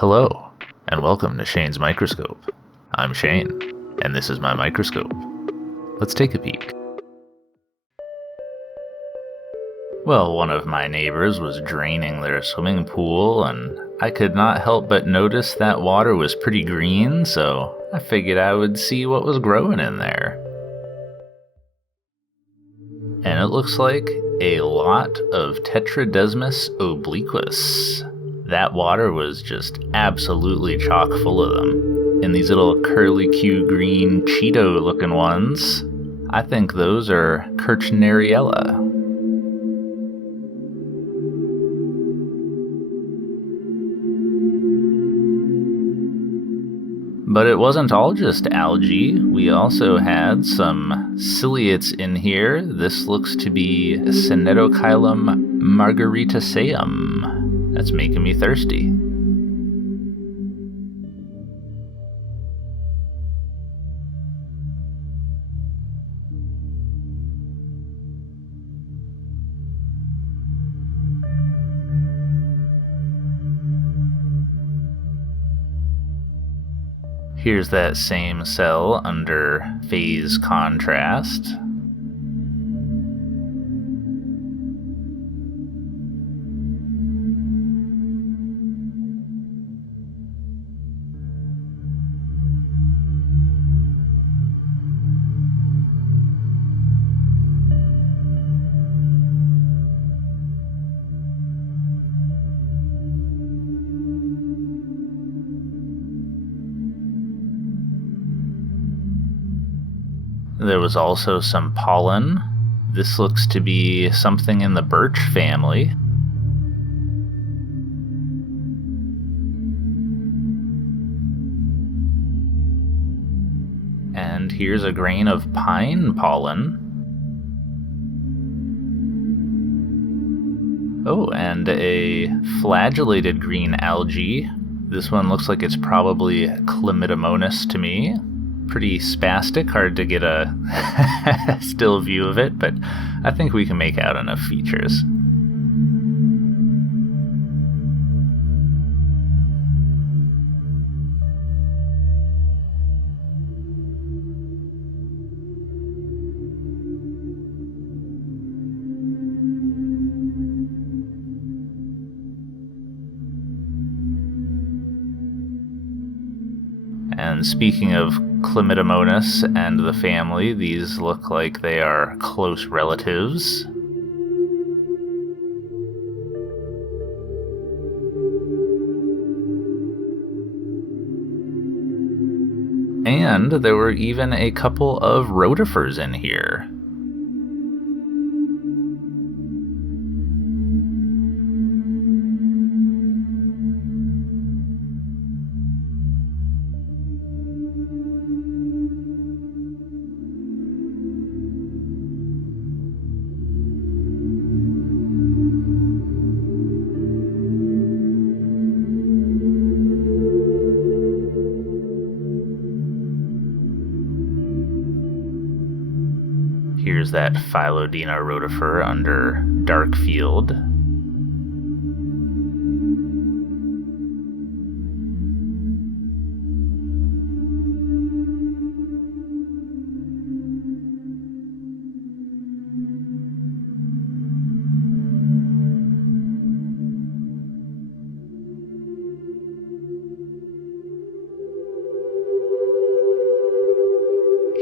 Hello, and welcome to Shane's Microscope. I'm Shane, and this is my microscope. Let's take a peek. Well, one of my neighbors was draining their swimming pool, and I could not help but notice that water was pretty green, so I figured I would see what was growing in there. And it looks like a lot of Tetradesmus obliquus. That water was just absolutely chock full of them. And these little curly-Q green Cheeto-looking ones, I think those are Kirchneriella. But it wasn't all just algae. We also had some ciliates in here. This looks to be Synetocylum margaritaceum. That's making me thirsty. Here's that same cell under phase contrast. There was also some pollen. This looks to be something in the birch family. And here's a grain of pine pollen. Oh, and a flagellated green algae. This one looks like it's probably Chlamydomonas to me. Pretty spastic, hard to get a still view of it, but I think we can make out enough features. And speaking of Chlamydomonas and the family, these look like they are close relatives. And there were even a couple of rotifers in here. Here's that Phylodena rotifer under dark field.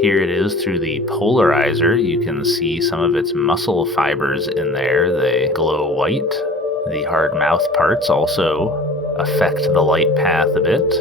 Here it is through the polarizer. You can see some of its muscle fibers in there. They glow white. The hard mouth parts also affect the light path a bit.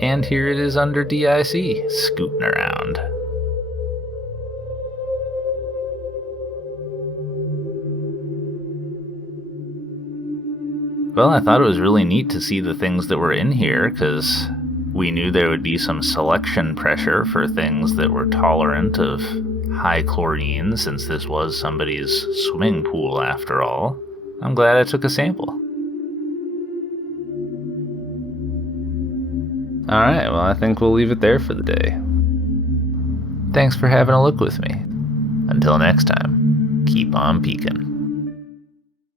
And here it is under DIC, scooting around. Well, I thought it was really neat to see the things that were in here, because we knew there would be some selection pressure for things that were tolerant of high chlorine, since this was somebody's swimming pool after all. I'm glad I took a sample. Alright, well, I think we'll leave it there for the day. Thanks for having a look with me. Until next time, keep on peeking.